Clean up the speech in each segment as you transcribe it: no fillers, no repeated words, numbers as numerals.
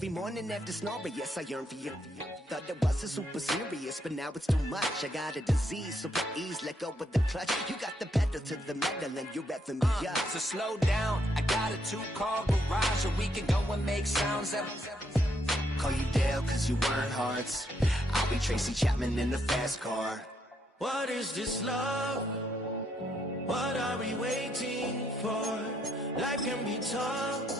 every morning after snoring, yes, I yearn for you. Thought it wasn't super serious, but now it's too much. I got a disease, so please let go of the clutch. You got the pedal to the metal and you're revving me up. So slow down, I got a 2-car garage, or we can go and make sounds. Call you Dale, cause you weren't hearts. I'll be Tracy Chapman in the fast car. What is this love? What are we waiting for? Life can be tough,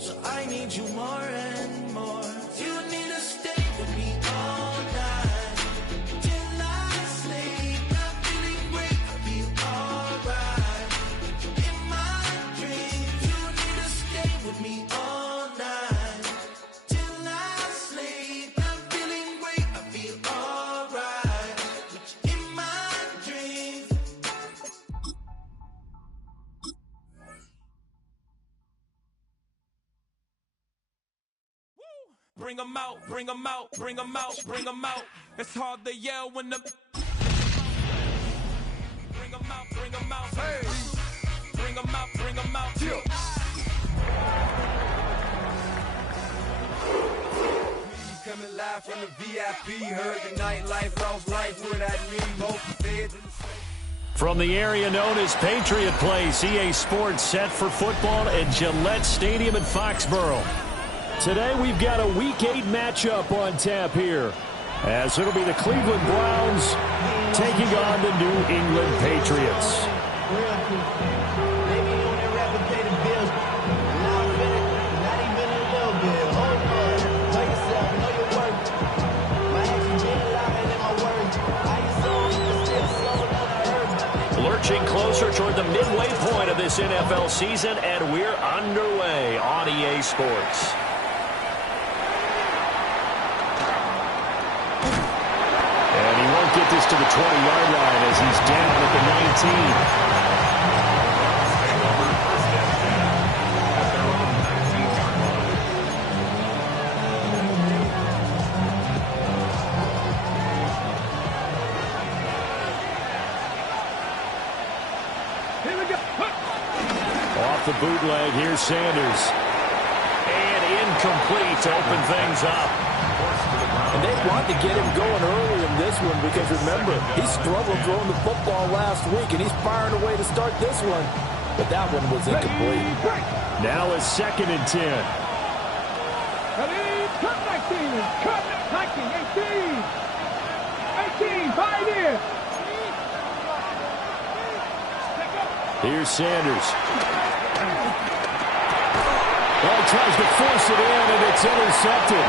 so I need you more and more. You need to stay with me all night till I sleep. I'm feeling great, I feel alright. In my dreams, you need to stay with me all night till I sleep. I'm feeling great, I feel alright. In my dreams. Bring 'em out, bring 'em out, bring 'em out, bring 'em out. It's hard to yell when the bring 'em out, bring 'em out. Hey, bring 'em out, bring 'em out. Coming live from the VIP, heard the nightlife, lost life without me. Both feds in the From the area known as Patriot Place, EA Sports set for football at Gillette Stadium in Foxborough. Today we've got a Week 8 matchup on tap here, as it'll be the Cleveland Browns taking on the New England Patriots. Lurching closer toward the midway point of this NFL season, and we're underway on EA Sports. And he won't get this to the 20-yard line as he's down at the 19. Off the bootleg, here's Sanders. And incomplete to open things up. And they want to get him going early in this one because, remember, he struggled throwing the football last week, and he's firing away to start this one. But that one was incomplete. Now it's 2nd and 10. Cut 19, 18, 5 in. Here's Sanders. Well, tries to force it in, and it's intercepted.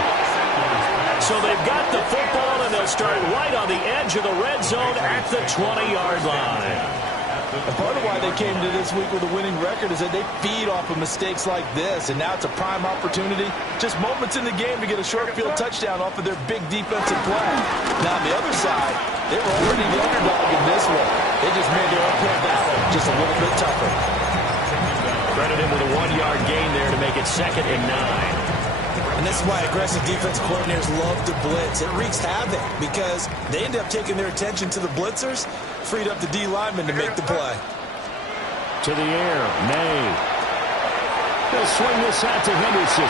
So they've got the football, and they'll start right on the edge of the red zone at the 20-yard line. And part of why they came to this week with a winning record is that they feed off of mistakes like this, and now it's a prime opportunity. Just moments in the game to get a short field touchdown off of their big defensive play. Now, on the other side, they were already the underdog in this one. They just made their uphill battle just a little bit tougher. Credit him with a 1-yard gain there to make it 2nd and 9. And this is why aggressive defense coordinators love to blitz. It wreaks havoc because they end up taking their attention to the blitzers, freed up the D lineman to make the play. To the air, May. They'll swing this out to Henderson.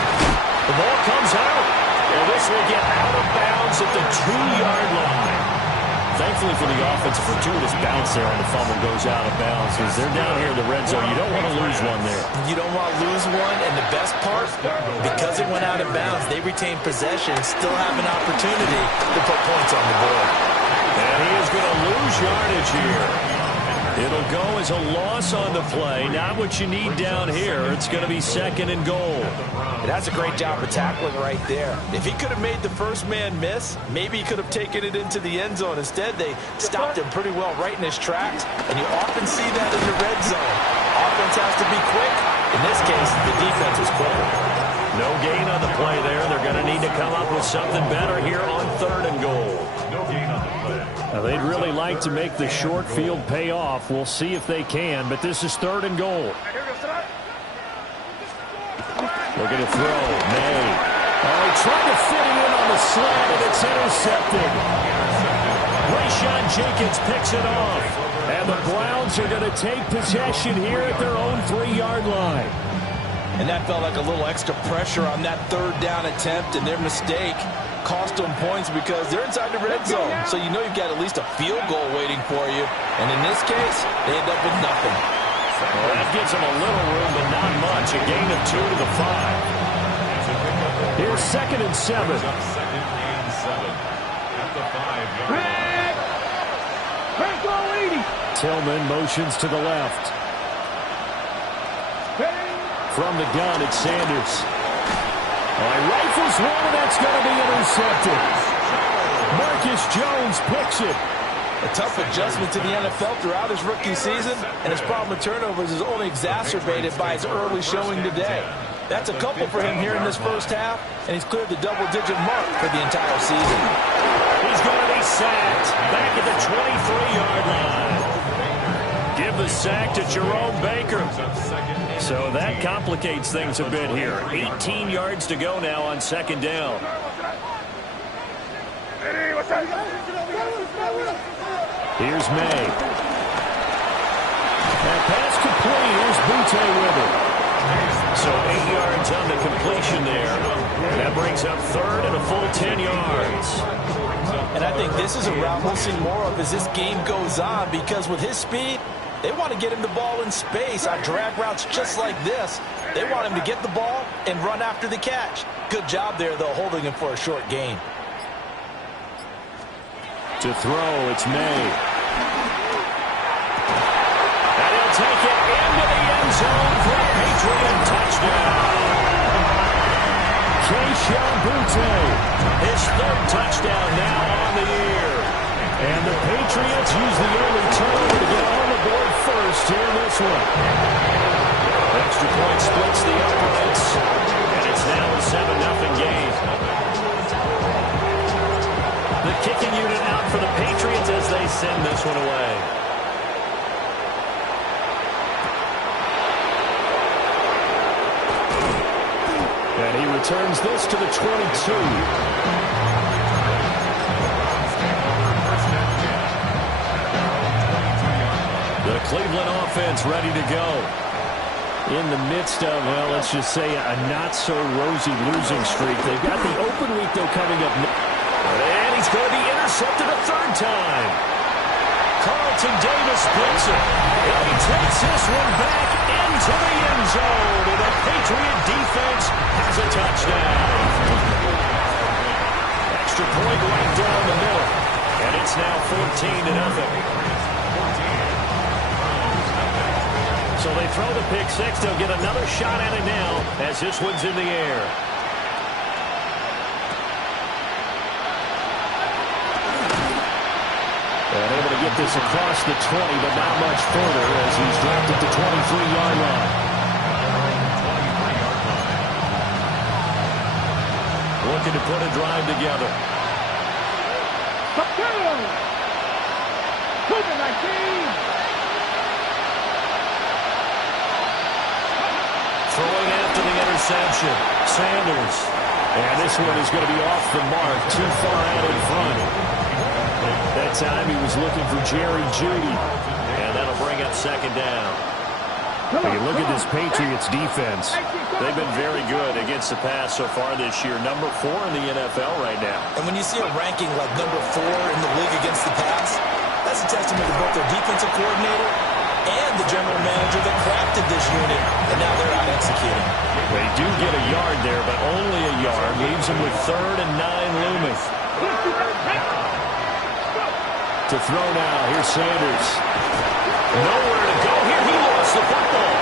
The ball comes out, and this will get out of bounds at the 2-yard line. Thankfully for the offense, a fortuitous bounce there on the fumble goes out of bounds because they're down here in the red zone. You don't want to lose one there. You don't want to lose one, and the best part, because it went out of bounds, they retain possession and still have an opportunity to put points on the board. And he is going to lose yardage here. It'll go as a loss on the play. Not what you need down here. It's going to be 2nd and goal. And that's a great job of tackling right there. If he could have made the first man miss, maybe he could have taken it into the end zone. Instead, they stopped him pretty well right in his tracks, and you often see that in the red zone. Offense has to be quick. In this case, the defense was quicker. No gain on the play there. They're going to need to come up with something better here on 3rd and goal. No gain on the play. Now, they'd really like to make the short field pay off. We'll see if they can, but this is 3rd and goal. Looking to throw. May. Oh, trying to fit it in on the slant, and it's intercepted. Rayshawn Jenkins picks it off. And the Browns are going to take possession here at their own 3-yard line. And that felt like a little extra pressure on that third down attempt, and their mistake cost them points because they're inside the red zone. So you know you've got at least a field goal waiting for you. And in this case, they end up with nothing. Well, that gives them a little room, but not much. A gain of 2 to the 5. Here's 2nd and 7. Red. Red goal 80. Tillman motions to the left. From the gun, it's Sanders. Rifles one, and that's going to be intercepted. Marcus Jones picks it. A tough adjustment to the NFL throughout his rookie season, and his problem with turnovers is only exacerbated by his early showing today. That's a couple for him here in this first half, and he's cleared the double-digit mark for the entire season. He's going to be sacked back at the 23-yard line. Give the sack to Jerome Baker. So that complicates things a bit here. 18 yards to go now on 2nd down. Here's May. That pass complete. Here's Butte with it. So 8 yards on the completion there. And that brings up 3rd and a full 10 yards. And I think this is a route we'll see more of as this game goes on, because with his speed, they want to get him the ball in space on drag routes just like this. They want him to get the ball and run after the catch. Good job there, though, holding him for a short gain. To throw, it's May. And he'll take it into the end zone for a Patriot touchdown. Keyshawn Butte, his 3rd touchdown now on the year. And the Patriots use the early turnover to get on the board first here in this one. Extra point splits the uprights, and it's now a 7-0 game. The kicking unit out for the Patriots as they send this one away. And he returns this to the 22. The Cleveland offense ready to go. In the midst of, well, let's just say a not-so-rosy losing streak. They've got the open week, though, coming up. And he's going to be intercepted a 3rd time. Carlton Davis picks it. And he takes this one back into the end zone. And the Patriot defense has a touchdown. Extra point right down the middle. And it's now 14-0. So they throw the pick six. They'll get another shot at it now as this one's in the air. And able to get this across the 20, but not much further as he's dropped at the 23-yard line. Looking to put a drive together. Throwing after the interception, Sanders. And this one is going to be off the mark, too far out in front. That time he was looking for Jerry Jeudy. And that'll bring up 2nd down. When you look at this Patriots defense, they've been very good against the pass so far this year. Number 4 in the NFL right now. And when you see a ranking like number 4 in the league against the pass, that's a testament to both their defensive coordinator and the general manager that crafted this unit, and now they're out executing. They do get a yard there, but only a yard. Leaves them with 3rd and 9 looming. To throw now, here's Sanders. Nowhere to go here. He lost the football.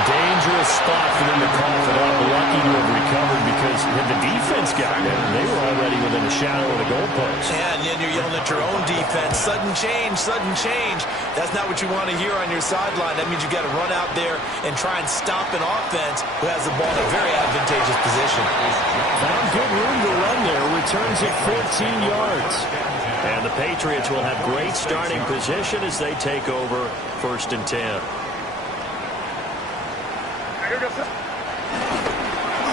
Dangerous spot for them to call for that. Lucky to have recovered because had the defense gotten it, they were already within a shadow of the goalpost. Yeah, and then you're yelling at your own defense. Sudden change, sudden change. That's not what you want to hear on your sideline. That means you've got to run out there and try and stop an offense who has the ball in a very advantageous position. Found good room to run there. Returns it 14 yards. And the Patriots will have great starting position as they take over 1st and 10.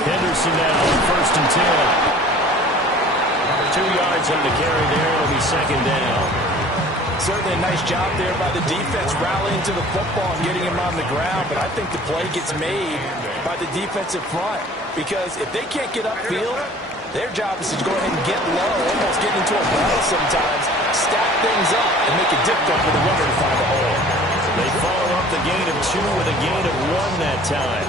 Henderson now on 1st and 10. 2 yards on the carry there. It'll be 2nd down. Certainly a nice job there by the defense rallying to the football and getting him on the ground. But I think the play gets made by the defensive front because if they can't get upfield, their job is to go ahead and get low, almost get into a battle sometimes, stack things up, and make it difficult for the runner to find a hole. They follow up the gain of 2 with a gain of 1 that time.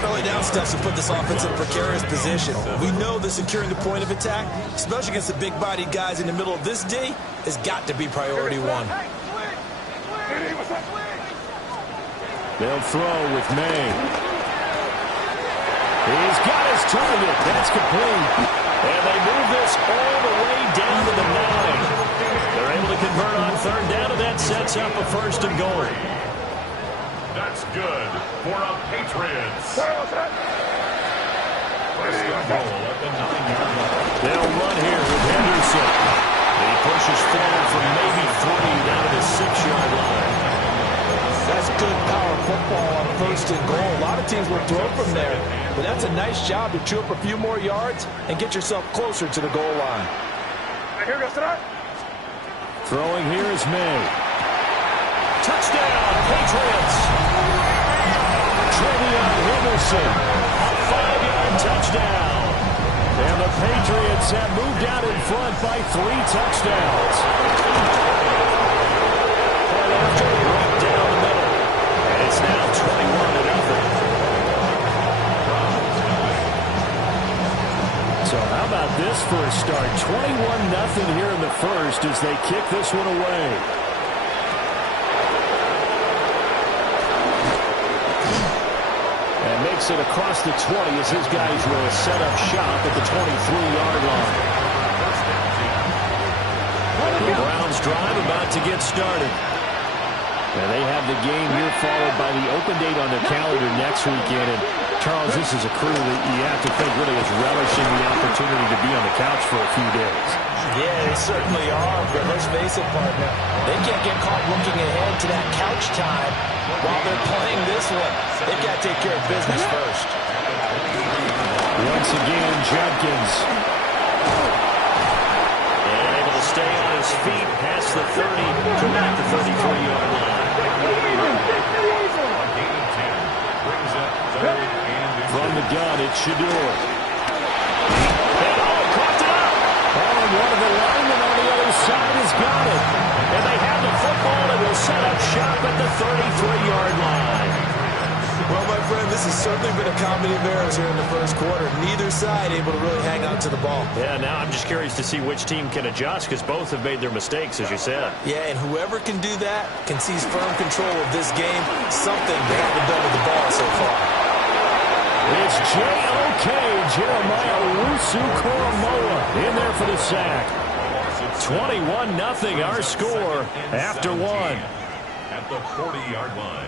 Early down steps will put this offense in a precarious position. We know that securing the point of attack, especially against the big-bodied guys in the middle of this D, has got to be priority 1. They'll throw with May. He's got his target. That's complete. And they move this all the way down to the 9. They're able to convert on 3rd down, and that sets up a 1st and goal. That's good for a Patriots. First and goal at the 9-yard line. They'll run here with Henderson. He pushes forward from maybe 3 down to the 6-yard line. That's good power football on 1st and goal. A lot of teams will throw from there, but that's a nice job to chew up a few more yards and get yourself closer to the goal line. Throwing here is May. Touchdown, Patriots. Trevion Henderson, a 5-yard touchdown. And the Patriots have moved out in front by 3 touchdowns. Right after right down the middle. And it's now 21-0. So how about this for a start? 21-0 here in the first as they kick this one away. Makes it across the 20 as his guys will set up shop at the 23-yard line. The Browns drive about to get started. And they have the game here followed by the open date on their calendar next weekend. And Charles, this is a crew that you have to think really is relishing the opportunity to be on the couch for a few days. Yeah, they certainly are, but let's face it, partner. They can't get caught looking ahead to that couch time while they're playing this one. They've got to take care of business first. Once again, Jenkins. And able to stay on his feet past the 30 to back the 33-yard line. From the gun, it's Shador. One of the linemen on the other side has got it. And they have the football and will set up shop at the 33-yard line. Well, my friend, this has certainly been a comedy of errors here in the first quarter. Neither side able to really hang on to the ball. Yeah, now I'm just curious to see which team can adjust because both have made their mistakes, as you said. Yeah, and whoever can do that can seize firm control of this game. Something they haven't done with the ball so far. It's J.O.K. Jeremiah Owusu-Koramoah in there for the sack. 21-0 our score after 1. At the 40-yard line.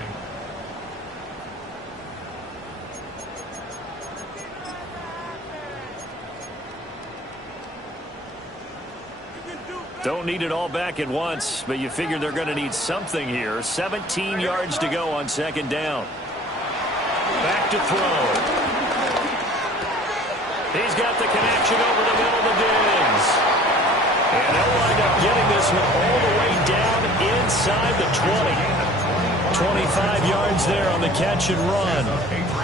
Don't need it all back at once, but you figure they're going to need something here. 17 yards to go on 2nd down. Back to throw. He's got the connection over the middle to Diggs. And he'll wind up getting this one all the way down inside the 20. 25 yards there on the catch and run.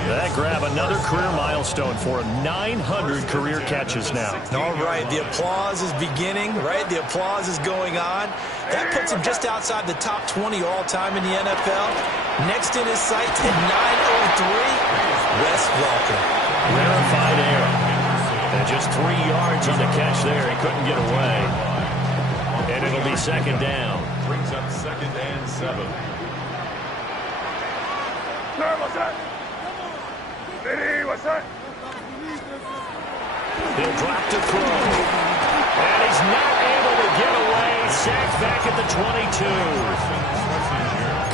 That grab another career milestone for him. 900 career catches now. All right, the applause is beginning, right? The applause is going on. That puts him just outside the top 20 all-time in the NFL. Next in his sights at 903, Wes Welker. Rarefied air. And just 3 yards on the catch there. He couldn't get away. And it'll be 2nd down. Brings up 2nd and 7. He'll drop to throw. And he's not able to get away. Sacked back at the 22.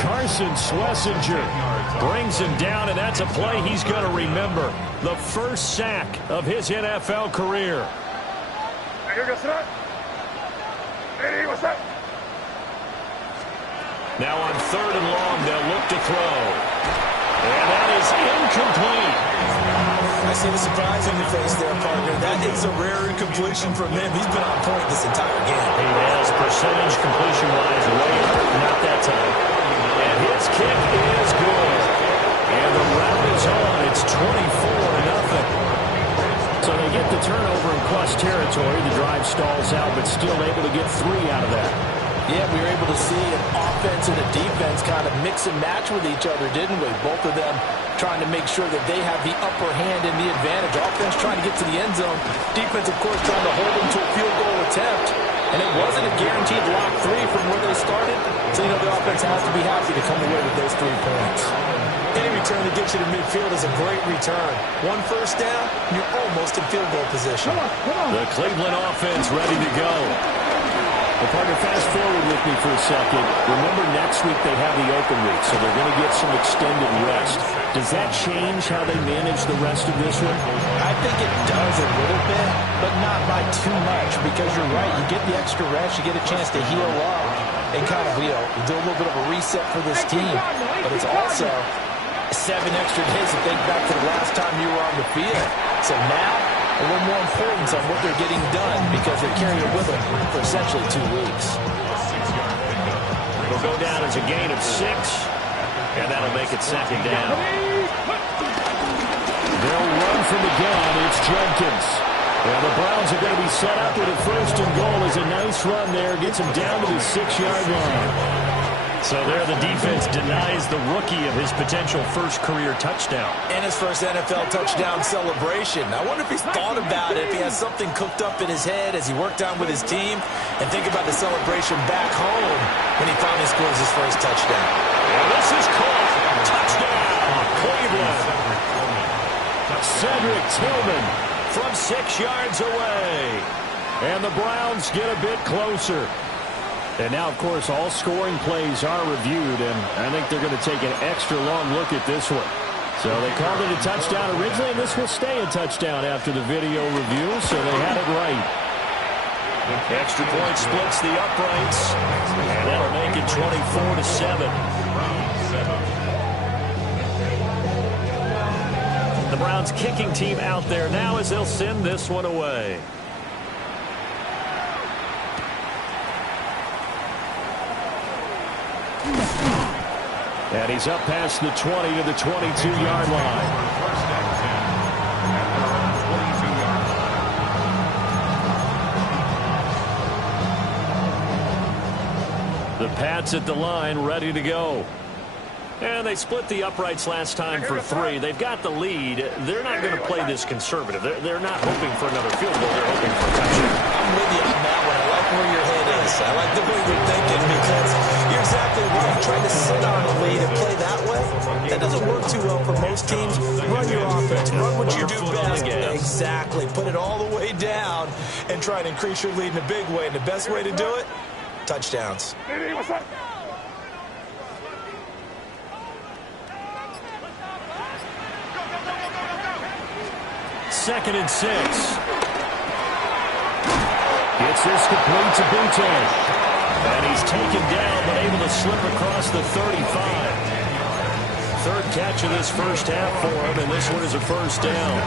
Carson Schlesinger brings him down, and that's a play he's going to remember. The first sack of his NFL career. Now on 3rd and long, they'll look to throw. And that is incomplete. I see the surprise on your face there, partner. That is a rare incompletion from him. He's been on point this entire game. He has percentage completion-wise way up, not that time. And his kick is good. And the round is on. It's 24-0. So they get the turnover in plus territory. The drive stalls out, but still able to get 3 out of that. Yeah, we were able to see an offense and a defense kind of mix and match with each other, didn't we? Both of them trying to make sure that they have the upper hand and the advantage. Offense trying to get to the end zone. Defense, of course, trying to hold them to a field goal attempt. And it wasn't a guaranteed lock 3 from where they started. So, the offense has to be happy to come away with those 3 points. Any return that gets you to midfield is a great return. 1 first down, you're almost in field goal position. The Cleveland offense ready to go. Well, partner, fast forward with me for a second. Remember, next week they have the open week, so they're going to get some extended rest. Does that change how they manage the rest of this one? I think it does a little bit, but not by too much, because you're right. You get the extra rest, you get a chance to heal up, and kind of, do a little bit of a reset for this team. But it's also 7 extra days to think back to the last time you were on the field. So now, a little more importance on what they're getting done because they're carrying it with them for essentially 2 weeks. It'll go down as a gain of 6, and that'll make it 2nd down. They'll run from the gun. It's Jenkins. And the Browns are going to be set up with a 1st and goal as a nice run there. Gets him down to the 6-yard line. So there the defense denies the rookie of his potential first career touchdown. And his first NFL touchdown celebration. I wonder if he's thought about it, if he has something cooked up in his head as he worked on with his team, and think about the celebration back home when he finally scores his first touchdown. And this is caught. Touchdown, Cleveland. Cedric Tillman from 6 yards away. And the Browns get a bit closer. And now, of course, all scoring plays are reviewed, and I think they're going to take an extra long look at this one. So they called it a touchdown originally, and this will stay a touchdown after the video review, so they had it right. Extra point splits the uprights, and that'll make it 24-7. The Browns kicking team out there now as they'll send this one away. And he's up past the 20 to the 22-yard line. The Pats at the line, ready to go. And they split the uprights last time for 3. They've got the lead. They're not going to play this conservative. They're not hoping for another field goal. They're hoping for a touchdown. I'm with you on that one. I like where your head is. I like the way you're thinking because you're exactly right. Trying to sit on a lead and play that way, that doesn't work too well for most teams. Run your offense. Run what you do best. Exactly. Put it all the way down and try and increase your lead in a big way. And the best way to do it, touchdowns. Second and 6. Gets this complete to Butte. And he's taken down, but able to slip across the 35. 3rd catch of this first half for him, and this one is a 1st down.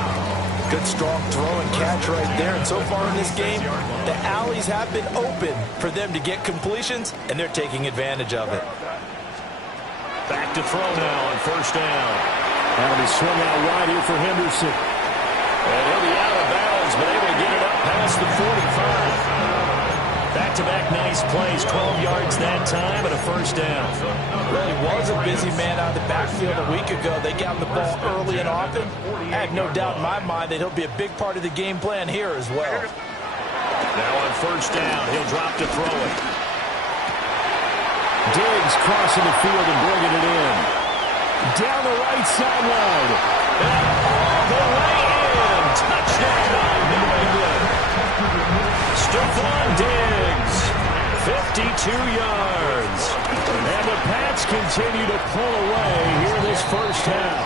Good strong throw and catch right there. And so far in this game, the alleys have been open for them to get completions, and they're taking advantage of it. Back to throw now on 1st down. That'll be swung out wide here for Henderson. And he'll be out of bounds, but able to get it up past the 45. Back-to-back nice plays, 12 yards that time, and a 1st down. Really was a busy man out of the backfield a week ago. They got the ball early and often. I have no doubt in my mind that he'll be a big part of the game plan here as well. Now on 1st down, he'll drop to throw it. Diggs crossing the field and bringing it in. Down the right sideline. And all the way in. Touchdown, New England. Stephon Diggs, 52 yards. And the Pats continue to pull away here this first half.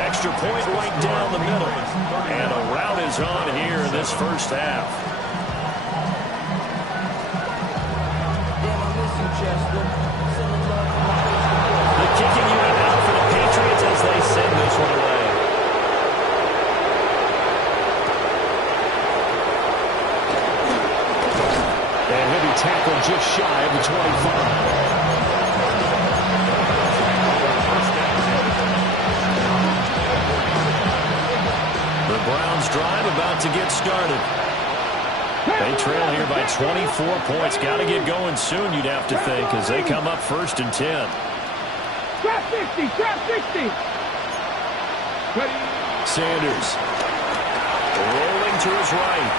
Extra point right down the middle. And a rout is on here in this first half. The kicking unit out for the Patriots as they send this one away. to get started. They trail here by 24 points. Got to get going soon, you'd have to think, as they come up 1st and 10. Trap 60, trap 60. Sanders rolling to his right.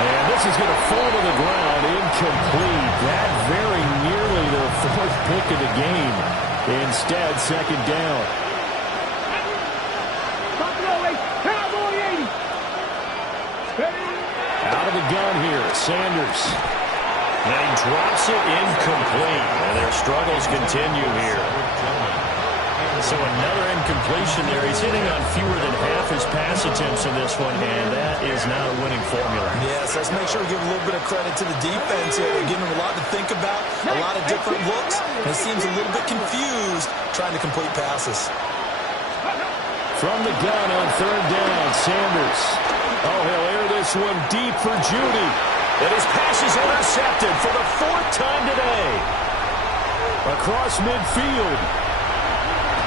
And this is going to fall to the ground, incomplete. That very nearly the 4th pick of the game. Instead, 2nd down. Out of the gun here, Sanders. And he drops it incomplete. And their struggles continue here. So another incompletion there. He's hitting on fewer than half his pass attempts in this one, and that is not a winning formula. Yes, let's make sure we give a little bit of credit to the defense here. They're giving him a lot to think about, a lot of different looks, and he seems a little bit confused trying to complete passes. From the gun on 3rd down, Sanders. Oh, he'll air this one deep for Judy. And his pass is intercepted for the 4th time today. Across midfield.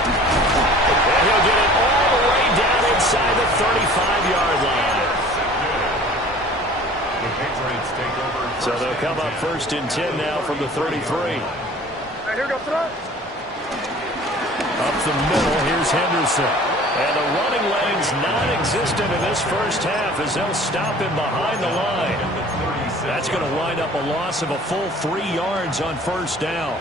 And he'll get it all the way down inside the 35-yard line. So they'll come up 1st and 10 now from the 33. Up the middle, here's Henderson. And the running lane's non-existent in this first half as they'll stop him behind the line. That's going to wind up a loss of a full 3 yards on 1st down.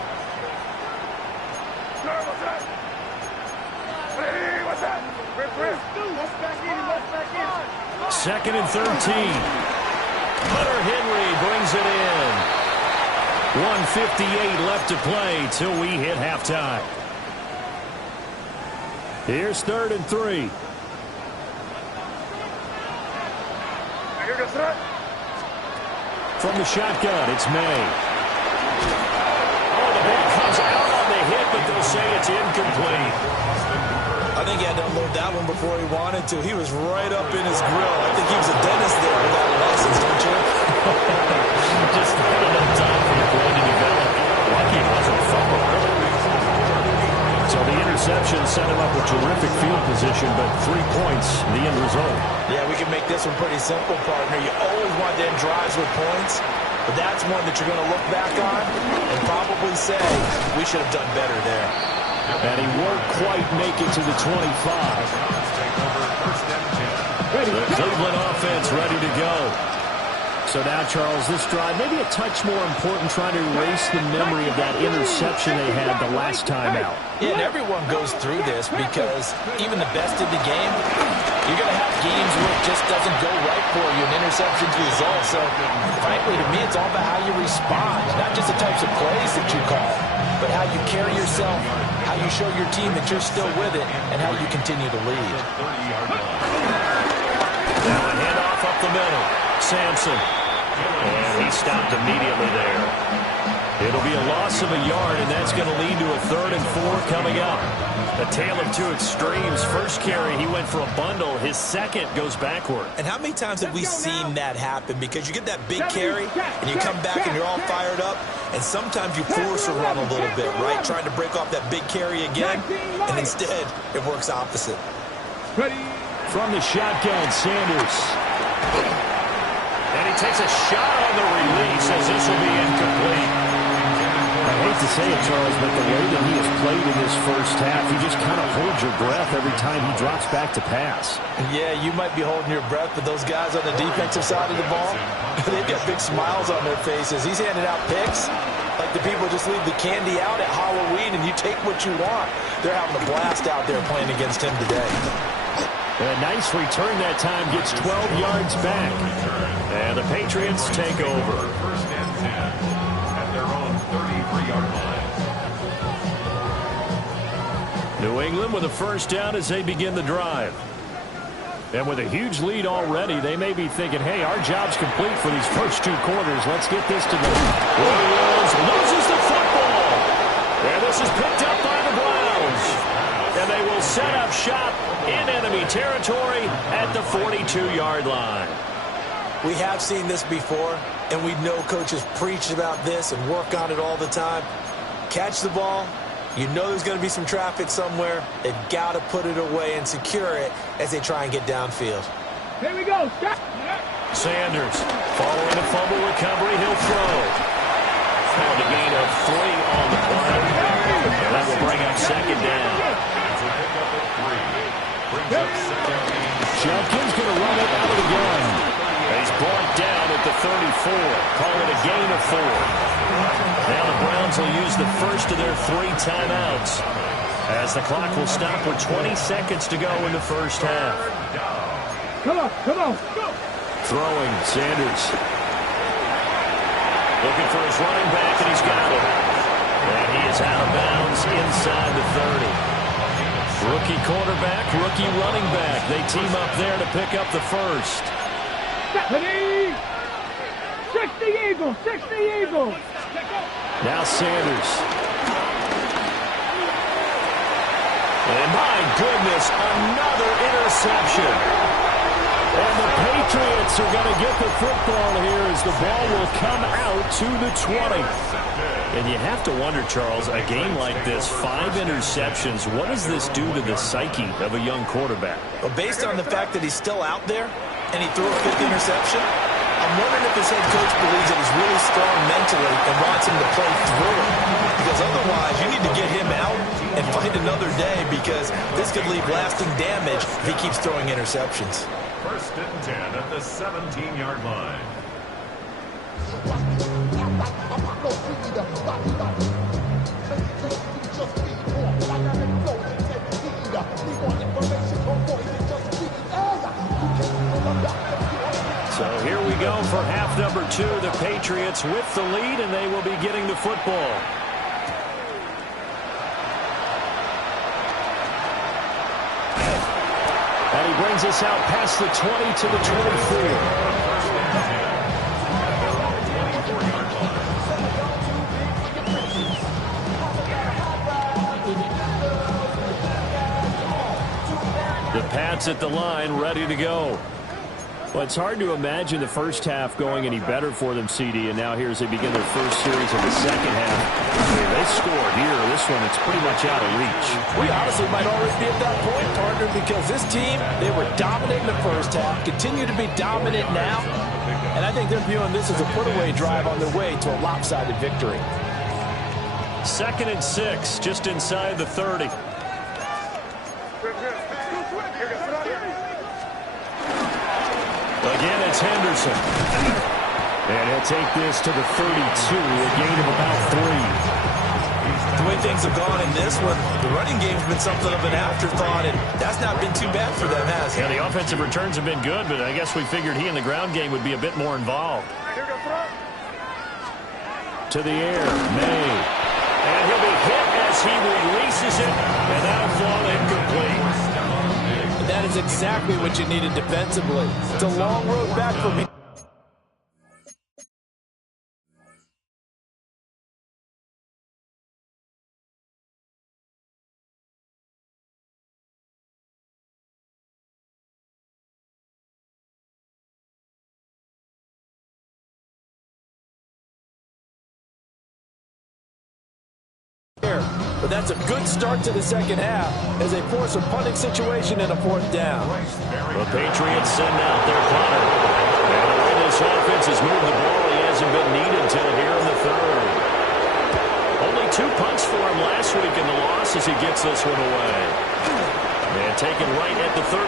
2nd and 13. Hunter Henry brings it in. 1:58 left to play till we hit halftime. Here's 3rd and 3. From the shotgun, it's May. Oh, the ball comes out on the hit, but they'll say it's incomplete. I think he had to unload that one before he wanted to. He was right up in his grill. I think he was a dentist there without a license, don't you? Just not enough time for the play to develop. Lucky it wasn't fumbled. So the interception set him up with terrific field position, but 3 points, the end result. Yeah, we can make this one pretty simple, partner. You always want to end drives with points, but that's one that you're going to look back on and probably say, we should have done better there. And he won't quite make it to the 25. The Cleveland offense ready to go. So now, Charles, this drive, maybe a touch more important, trying to erase the memory of that interception they had the last time out. Yeah, and everyone goes through this because even the best in the game, you're going to have games where it just doesn't go right for you, and interceptions result. So, frankly, to me, it's all about how you respond, not just the types of plays that you call, but how you carry yourself, how you show your team that you're still with it, and how you continue to lead. Now a handoff up the middle. Sampson. And he stopped immediately there. It'll be a loss of a yard, and that's going to lead to a 3rd and 4 coming up. A tale of two extremes. First carry, he went for a bundle. His second goes backward. And how many times have we seen that happen? Because you get that big carry, and you come back and you're all fired up, and sometimes you force a run a little bit, right? Trying to break off that big carry again, and instead it works opposite. From the shotgun, Sanders. And he takes a shot on the release as this will be incomplete. I hate to say it, Charles, but the way that he has played in this first half, you just kind of hold your breath every time he drops back to pass. Yeah, you might be holding your breath, but those guys on the defensive side of the ball, they've got big smiles on their faces. He's handing out picks like the people just leave the candy out at Halloween and you take what you want. They're having a blast out there playing against him today. A nice return that time, gets 12 yards back. And the Patriots take over. 1st and 10 at their own 33-yard line. New England with a 1st down as they begin the drive. And with a huge lead already, they may be thinking, hey, our job's complete for these first 2 quarters. Let's get this to the Warriors. Loses the football. And this is picked up by the Browns. And they will set up shop in enemy territory at the 42-yard line. We have seen this before, and we know coaches preach about this and work on it all the time. Catch the ball. You know there's going to be some traffic somewhere. They've got to put it away and secure it as they try and get downfield. Here we go. Stop. Sanders, following a fumble recovery, he'll throw. And a gain of 3 on the play. And that will bring up second down. Jenkins going to run it out of the gun. He's brought down at the 34. Call it a gain of 4. Now the Browns will use the first of their 3 timeouts, as the clock will stop with 20 seconds to go in the first half. Come on, come on. Go. Throwing, Sanders. Looking for his running back, and he's got it. And he is out of bounds inside the 30. Rookie quarterback, rookie running back. They team up there to pick up the first. 60 Eagles, 60 Eagles. Now Sanders. And my goodness, another interception. And the Patriots are going to get the football here as the ball will come out to the 20. And you have to wonder, Charles, a game like this, 5 interceptions, what does this do to the psyche of a young quarterback? Well, based on the fact that he's still out there and he threw a 5th interception, I'm wondering if his head coach believes that he's really strong mentally and wants him to play through it. Because otherwise, you need to get him out and find another day, because this could leave lasting damage if he keeps throwing interceptions. 1st and 10 at the 17-yard line. So here we go for half number 2. The Patriots with the lead, and they will be getting the football. And he brings us out past the 20 to the 24. The Pats at the line, ready to go. Well, it's hard to imagine the first half going any better for them, CD, and now here as they begin their first series of the second half. They scored here. This one, it's pretty much out of reach. We honestly might already be at that point, partner, because this team, they were dominant in the first half, continue to be dominant now, and I think they're viewing this as a put-away drive on their way to a lopsided victory. 2nd and 6, just inside the 30. Again, it's Henderson. And he'll take this to the 32, a gain of about 3. The way things have gone in this one, the running game's been something of an afterthought, and that's not been too bad for them, has it? Yeah, the offensive returns have been good, but I guess we figured he in the ground game would be a bit more involved. To the air, May. And he'll be hit as he releases it, and that'll fall incomplete. And that is exactly what you needed defensively. It's a long road back for me. But that's a good start to the second half as they force a punting situation in a 4th down. The Patriots send out their punter. And the way this offense has moved the ball, he hasn't been needed till here in the 3rd. Only 2 punts for him last week in the loss as he gets this one away. And taken right at the 35.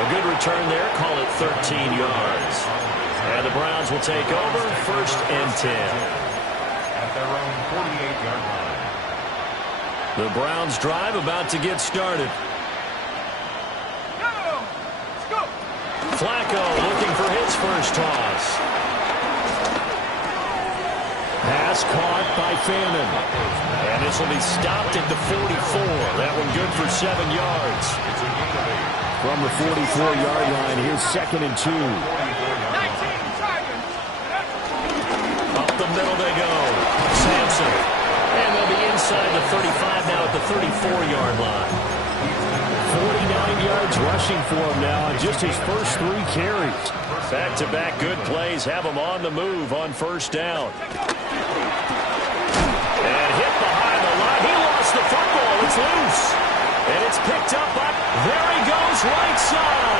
A good return there, call it 13 yards. And the Browns will take over, 1st and 10. At their own 48-yard line. The Browns drive about to get started. Flacco looking for his first toss. Pass caught by Fannin. And this will be stopped at the 44. That one good for 7 yards. From the 44-yard line, here's 2nd and 2. Up the middle they go. Sampson. And they'll be inside the 35 now at the 34-yard line. 49 yards rushing for him now on just his first 3 carries. Back-to-back good plays have him on the move on 1st down. And hit behind the line. He lost the football. It's loose. And it's picked up by, there he goes, right side.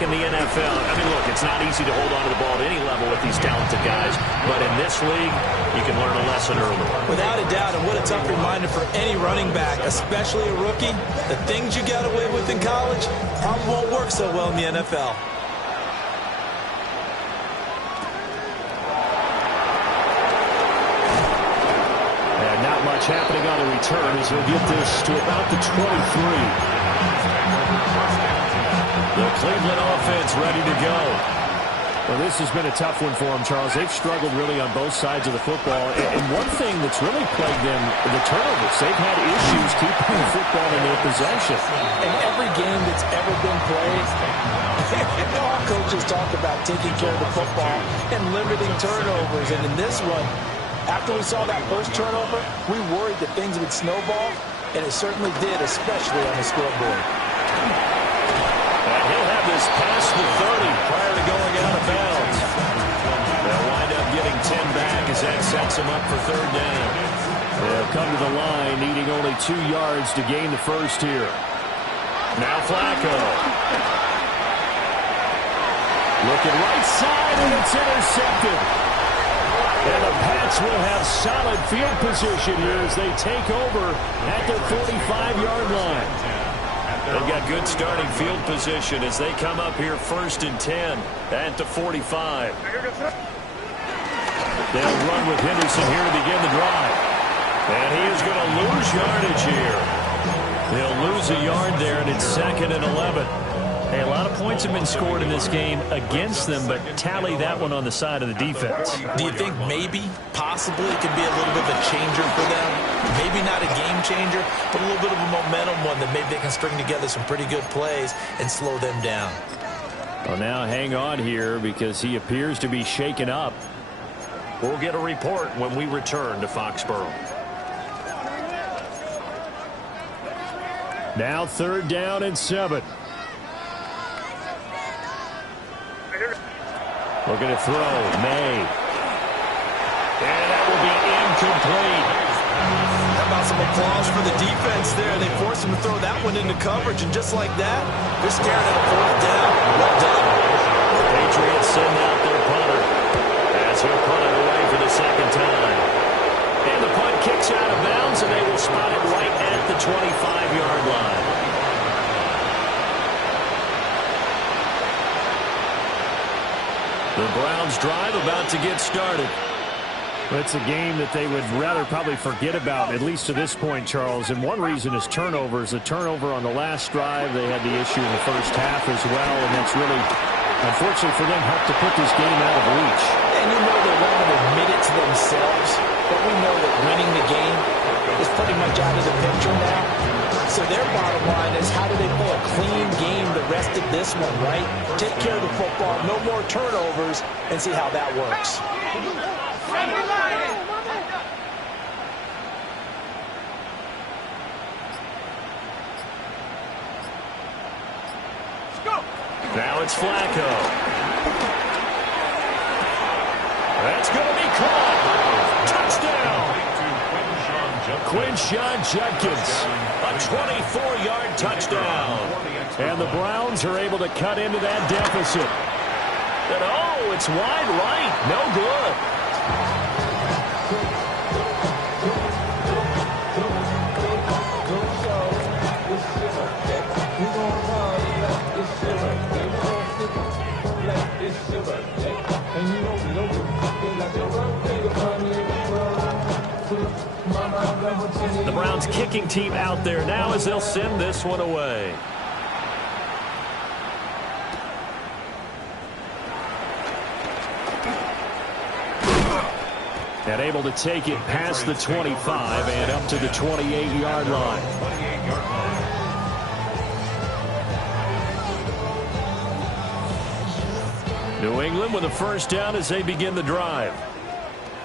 back in the NFL. I mean, look, it's not easy to hold on to the ball at any level with these talented guys, but in this league, you can learn a lesson early. Without a doubt, and what a tough reminder for any running back, especially a rookie. The things you got away with in college probably won't work so well in the NFL. Happening on a return as he'll get this to about the 23. The Cleveland offense ready to go. Well, this has been a tough one for them, Charles. They've struggled really on both sides of the football. And one thing that's really plagued them, the turnovers. They've had issues keeping the football in their possession. In every game that's ever been played, all coaches talk about taking care of the football and limiting turnovers. And in this one, after we saw that first turnover, we worried that things would snowball, and it certainly did, especially on the scoreboard. And he'll have this past the 30 prior to going out of bounds. They'll wind up getting 10 back as that sets him up for third down. They'll come to the line, needing only 2 yards to gain the first here. Now Flacco. Looking right side, and it's intercepted. And the Pats will have solid field position here as they take over at their 45-yard line. They've got good starting field position as they come up here 1st and 10 at the 45. They'll run with Henderson here to begin the drive. And he is going to lose yardage here. They'll lose a yard there, and it's 2nd and 11. Hey, a lot of points have been scored in this game against them, but tally that one on the side of the defense. Do you think maybe, possibly, it could be a little bit of a changer for them? Maybe not a game changer, but a little bit of a momentum one that maybe they can string together some pretty good plays and slow them down. Well, now hang on here because he appears to be shaken up. We'll get a report when we return to Foxborough. Now 3rd down and 7. Looking to throw. May. And that will be incomplete. How about some applause for the defense there? They forced him to throw that one into coverage, and just like that, they're staring at a 4th down. Well done. The Patriots send out their punter as he'll punt it away for the 2nd time. And the punt kicks out of bounds, and they will spot it right at the 25-yard line. The Browns drive about to get started. It's a game that they would rather probably forget about, at least to this point, Charles. And one reason is turnovers. The turnover on the last drive, they had the issue in the first half as well. And that's really, unfortunately for them, helped to put this game out of reach. And you know they won't admit it to themselves, but we know that winning the game is pretty much out of the picture now. So their bottom line is, how do they play a clean game the rest of this one, right? Take care of the football, no more turnovers, and see how that works. Now it's Flacco. That's going to be caught. Touchdown. Quinshawn Judkins. A 24-yard touchdown. And the Browns are able to cut into that deficit. And oh, it's wide right. No good. The Browns kicking team out there now as they'll send this one away. And able to take it past the 25 and up to the 28-yard line. New England with a first down as they begin the drive.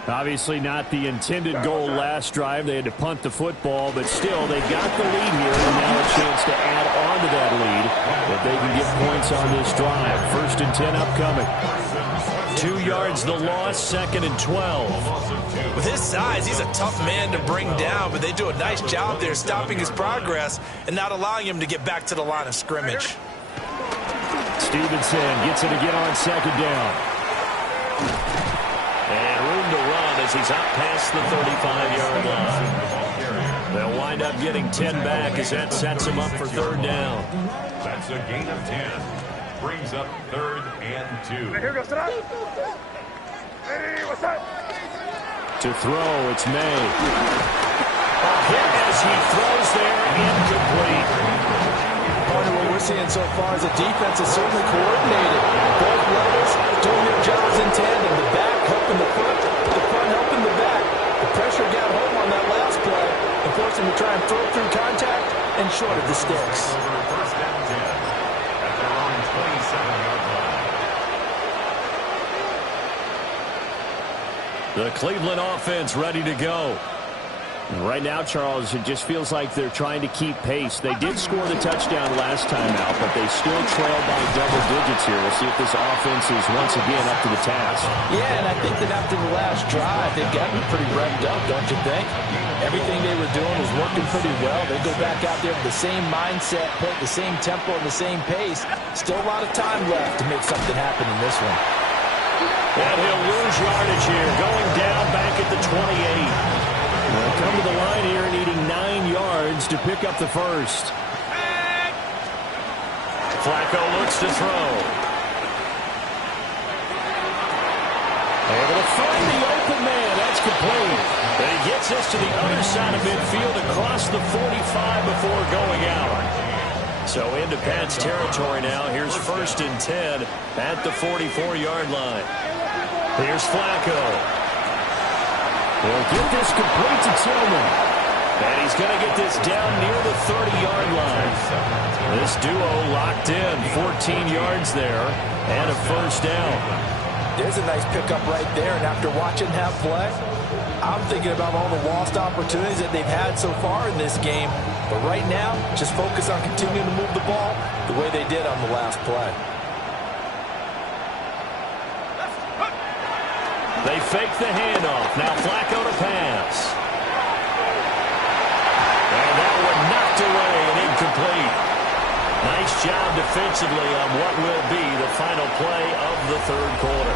Obviously not the intended goal last drive. They had to punt the football, but still they got the lead here, and now a chance to add on to that lead if they can get points on this drive. 1st and 10 upcoming. 2 yards the loss, 2nd and 12. With his size, he's a tough man to bring down, but they do a nice job there stopping his progress and not allowing him to get back to the line of scrimmage. Stevenson gets it again on second down. And room to run as he's out past the 35-yard line. They'll wind up getting 10 back as that sets him up for third down. That's a gain of 10. Brings up 3rd and 2. Here goes to that. Hey, what's that? To throw, it's May. A hit as he throws there, incomplete. Part of what we're seeing so far is the defense is certainly coordinated. Both levels doing their jobs in tandem. The back helping the front helping the back. The pressure got home on that last play and forced him to try and throw through contact and short of the sticks. First down 10 at their own 27-yard line. The Cleveland offense ready to go. Right now, Charles, it just feels like they're trying to keep pace. They did score the touchdown last time out, but they still trail by double digits here. We'll see if this offense is once again up to the task. Yeah, and I think that after the last drive, they've gotten pretty revved up, don't you think? Everything they were doing was working pretty well. They go back out there with the same mindset, play at the same tempo and the same pace. Still a lot of time left to make something happen in this one. And he'll lose yardage here, going down back at the 28. They'll come to the line here needing 9 yards to pick up the first. Flacco looks to throw. Able to find the open man. That's complete. And he gets this to the other side of midfield across the 45 before going out. So into Pat's territory now. Here's 1st and 10 at the 44-yard line. Here's Flacco. He'll get this complete to Tillman. And he's going to get this down near the 30-yard line. This duo locked in. 14 yards there and a first down. There's a nice pickup right there, and after watching that play, I'm thinking about all the lost opportunities that they've had so far in this game. But right now, just focus on continuing to move the ball the way they did on the last play. They fake the handoff. Now Flacco to pass. And that one knocked away and incomplete. Nice job defensively on what will be the final play of the third quarter.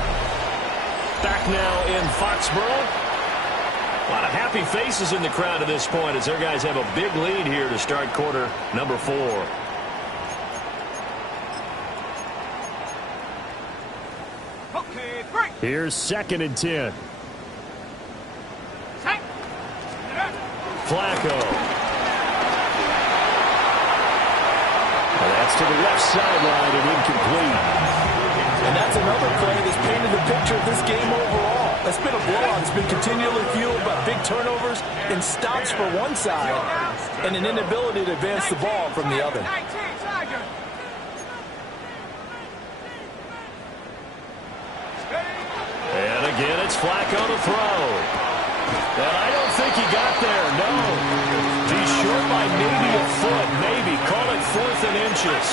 Back now in Foxborough. A lot of happy faces in the crowd at this point as their guys have a big lead here to start quarter number 4. Here's 2nd and 10. Flacco. That's to the left sideline and incomplete. And that's another play that's painted the picture of this game overall. It's been a blowout. It's been continually fueled by big turnovers and stops for one side and an inability to advance the ball from the other. And again, it's Flacco to throw. And I don't think he got there, no. He's short by maybe a foot, maybe. Call it 4th and inches.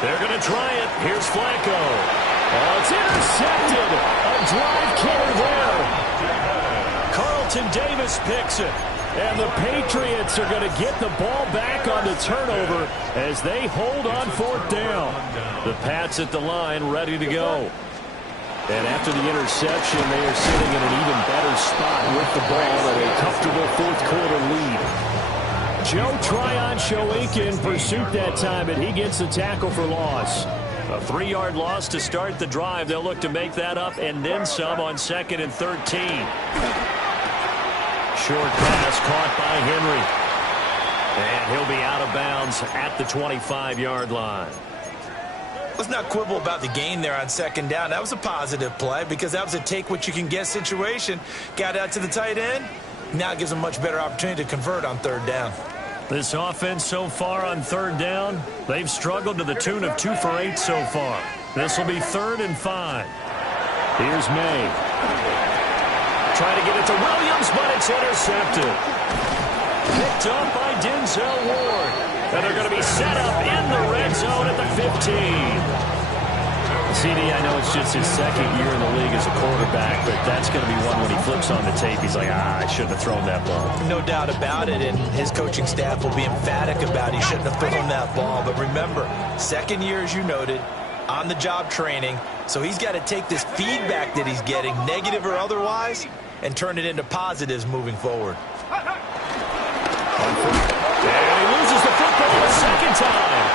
They're going to try it. Here's Flacco. Oh, it's intercepted. A drive killer there. Carlton Davis picks it. And the Patriots are going to get the ball back on the turnover as they hold on 4th down. The Pats at the line ready to go. And after the interception, they are sitting in an even better spot with the ball at a comfortable 4th quarter lead. Joe Tryon-Shoyinka in pursuit that time, and he gets the tackle for loss. A 3-yard loss to start the drive. They'll look to make that up and then some on 2nd and 13. Short pass caught by Henry. And he'll be out of bounds at the 25-yard line. Let's not quibble about the gain there on 2nd down. That was a positive play because that was a take-what-you-can-get situation. Got out to the tight end. Now it gives them a much better opportunity to convert on 3rd down. This offense so far on 3rd down, they've struggled to the tune of 2 for 8 so far. This will be 3rd and 5. Here's May. Trying to get it to Williams, but it's intercepted. Picked up by Denzel Ward. And they're going to be set up in the red zone at the 15. CD, I know it's just his second year in the league as a quarterback, but that's going to be one when he flips on the tape. He's like, I shouldn't have thrown that ball. No doubt about it, and his coaching staff will be emphatic about he shouldn't have thrown that ball. But remember, second year, as you noted, on-the-job training, so he's got to take this feedback that he's getting, negative or otherwise, and turn it into positives moving forward. And he loses the football a second time.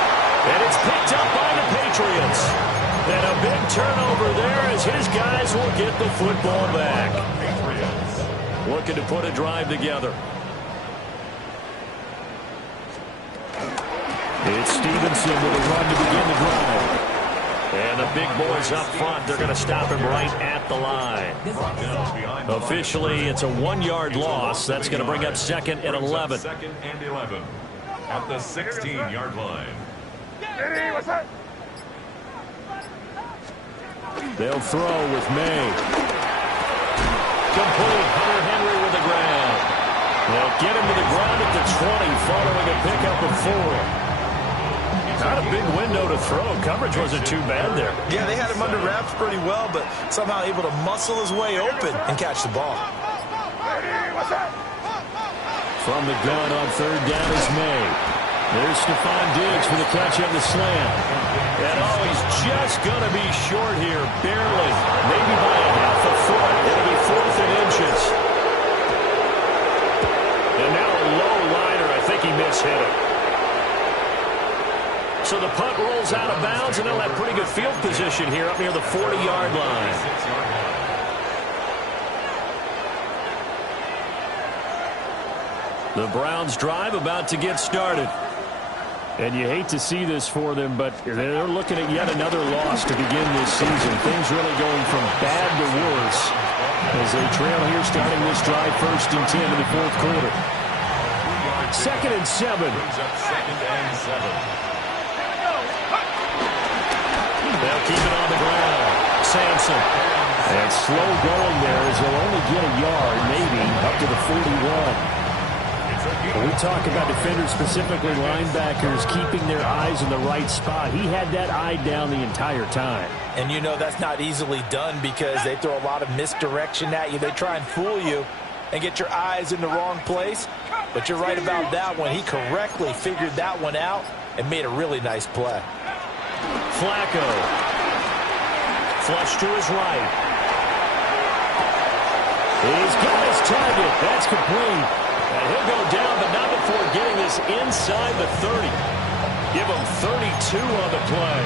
And it's picked up by the Patriots. And a big turnover there as his guys will get the football back. Looking to put a drive together. It's Stevenson with a run to begin the drive. And the big boys up front, they're going to stop him right at the line. Officially, it's a 1-yard loss. That's going to bring up 2nd and 11. 2nd and 11 at the 16-yard line. They'll throw with May. Complete. Hunter Henry with the ground. They'll get him to the ground at the 20 following a pickup of 4. Not a big window to throw. Coverage wasn't too bad there. Yeah, they had him under wraps pretty well, but somehow able to muscle his way open and catch the ball. From the gun on 3rd down is May. There's Stephon Diggs for the catch on the slant. And he's just going to be short here, barely. Maybe by a half a foot. It'll be 4th and inches. And now a low liner. I think he mishit it. So the punt rolls out of bounds, and they'll have pretty good field position here up near the 40-yard line. The Browns drive about to get started. And you hate to see this for them, but they're looking at yet another loss to begin this season. Things really going from bad to worse as they trail here starting this drive 1st and 10 in the 4th quarter. 2nd and 7. They'll keep it on the ground. Sampson. And slow going there as they'll only get a yard, maybe, up to the 41. When we talk about defenders, specifically linebackers, keeping their eyes in the right spot, he had that eye down the entire time. And you know that's not easily done because they throw a lot of misdirection at you. They try and fool you and get your eyes in the wrong place. But you're right about that one. He correctly figured that one out and made a really nice play. Flacco. Flush to his right. He's got his target. That's complete. And he'll go down, but not before getting this inside the 30. Give him 32 on the play.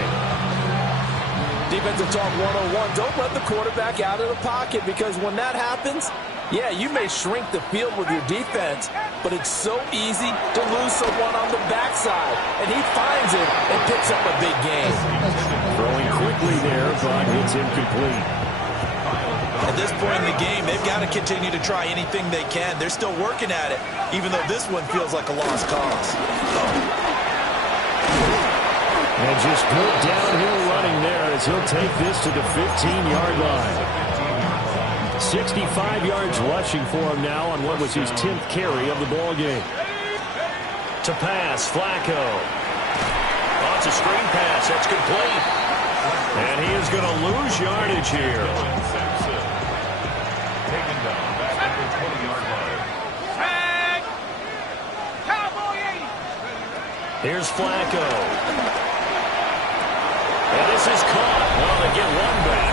Defensive talk 101. Don't let the quarterback out of the pocket because when that happens, yeah, you may shrink the field with your defense, but it's so easy to lose someone on the backside. And he finds it and picks up a big gain. Throwing quickly there, but it's incomplete. At this point in the game, they've got to continue to try anything they can. They're still working at it, even though this one feels like a lost cause. And just good downhill running there as he'll take this to the 15-yard line. 65 yards rushing for him now on what was his 10th carry of the ball game. To pass, Flacco. Oh, it's a screen pass. That's complete. And he is going to lose yardage here. Taken down back at the 20-yard line. Tag! Cowboy 80! Here's Flacco. And this is caught. Well, they get one back.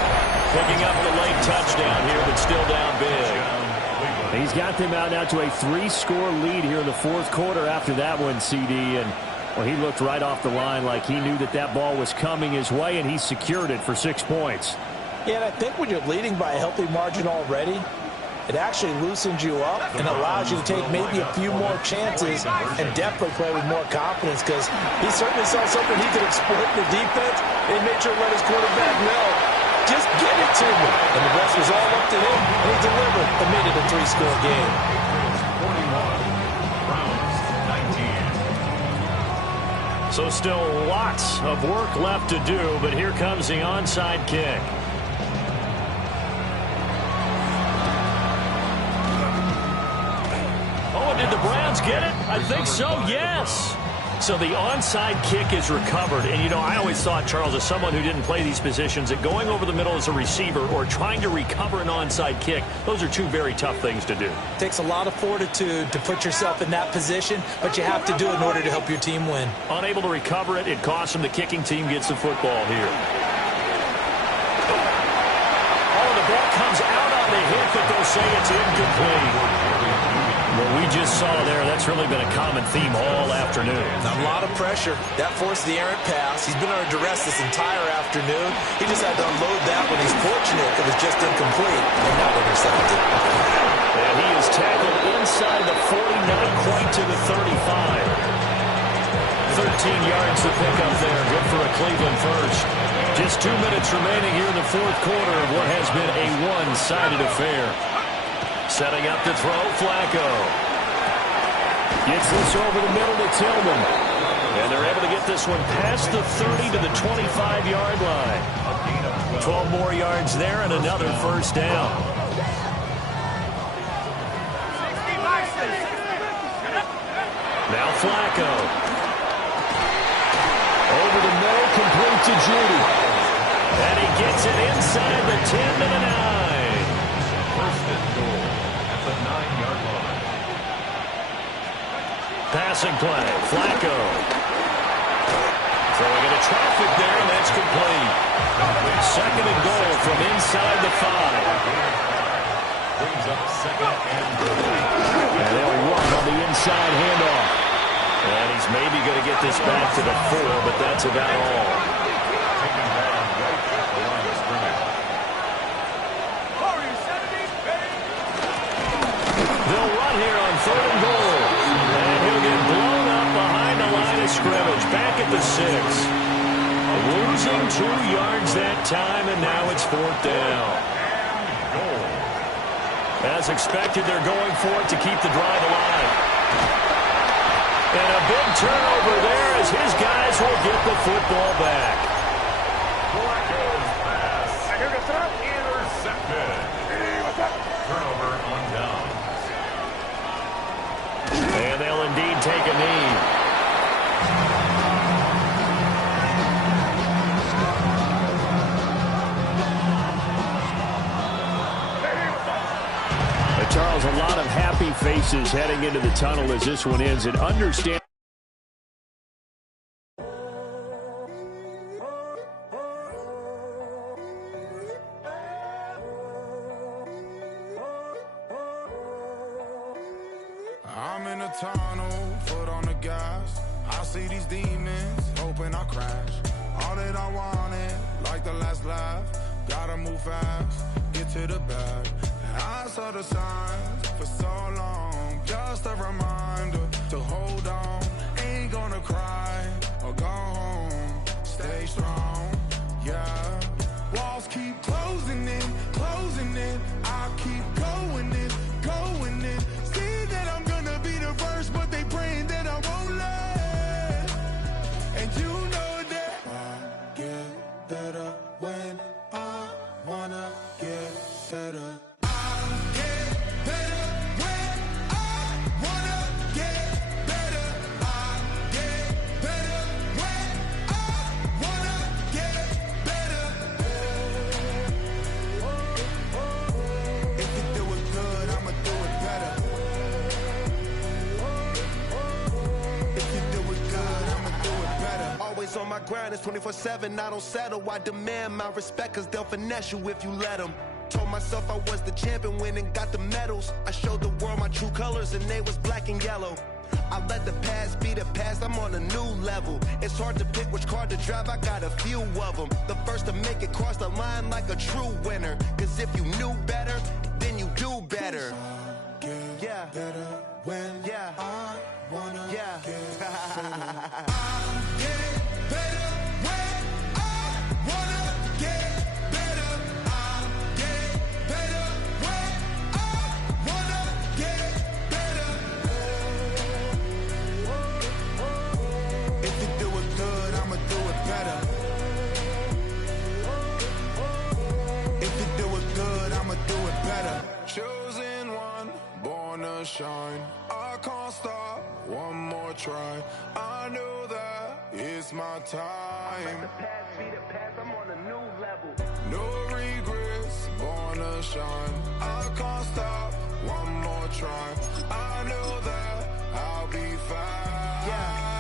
Picking up the late touchdown here, but still down big. He's got them out now to a 3-score lead here in the 4th quarter after that one, CD. And, well, he looked right off the line like he knew that that ball was coming his way, and he secured it for 6 points. Yeah, and I think when you're leading by a healthy margin already, it actually loosens you up and allows you to take maybe a few more chances and definitely play with more confidence because he certainly saw something he could exploit in the defense and made sure to let his quarterback know, just get it to me. And the rest was all up to him, and he delivered and made it a 3-score game. 41, Browns 19. So still lots of work left to do, but here comes the onside kick. Oh, did the Browns get it? I think so, yes. So the onside kick is recovered. And, you know, I always thought, Charles, as someone who didn't play these positions, that going over the middle as a receiver or trying to recover an onside kick, those are two very tough things to do. It takes a lot of fortitude to put yourself in that position, but you have to do it in order to help your team win. Unable to recover it, it costs them. The kicking team gets the football here. Oh, the ball comes out on the hit, but they'll say it's incomplete. What we just saw there, that's really been a common theme all afternoon. A lot of pressure. That forced the errant pass. He's been under duress this entire afternoon. He just had to unload that when he's fortunate it was just incomplete and not intercepted. And he is tackled inside the 40, not quite to the 35. 13 yards to pick up there. Good for a Cleveland first. Just 2 minutes remaining here in the fourth quarter of what has been a one-sided affair. Setting up to throw, Flacco. Gets this over the middle to Tillman. And they're able to get this one past the 30 to the 25-yard line. 12 more yards there and another first down. Now Flacco. Over the middle, complete to Judy. And he gets it inside the 10 to the 9. First and goal at the 9-yard line. Passing play, Flacco. Throwing into traffic there, and that's complete. Second and goal from inside the 5. Brings up second and goal. And they'll run on the inside handoff. And he's maybe going to get this back to the 4, but that's about all. Taking down right at the line of scrimmage. They'll run here on third and goal. And he'll get blown up behind the line of scrimmage. Back at the 6. Losing 2 yards that time, and now it's fourth down. As expected, they're going for it to keep the drive alive. And a big turnover there as his guys will get the football back. Flacco's pass. Intercepted. Turnover on down. And they'll indeed take a knee. Charles, a lot of happy faces heading into the tunnel as this one ends, and understand. I'm in a tunnel, foot on the gas. I see these demons, hoping I crash. All that I wanted, like the last laugh. Gotta move fast, get to the bag. I saw the signs for so long, just a reminder to hold on. Ain't gonna cry or go home, stay strong, yeah. Walls keep closing in, I keep going in, going in. See that I'm gonna be the first, but they praying that I won't let. And you know that I get better when I wanna get better. On my grind, it's 24/7, I don't settle. I demand my respect, cause they'll finesse you if you let them. Told myself I was the champion, went and got the medals. I showed the world my true colors and they was black and yellow. I let the past be the past, I'm on a new level. It's hard to pick which car to drive, I got a few of them. The first to make it cross the line like a true winner. Cause if you knew better, then you do better. Yeah, better when I wanna get better. Better when I wanna get better. I get better when I wanna get better. If you do it good, I'ma do it better. If you do it good, I'ma do it better. Chosen one, born to shine. I I can't stop, one more try. I know that it's my time. I'm on a new level. No regrets, born to shine. I can't stop, one more try. I know that I'll be fine. Yeah.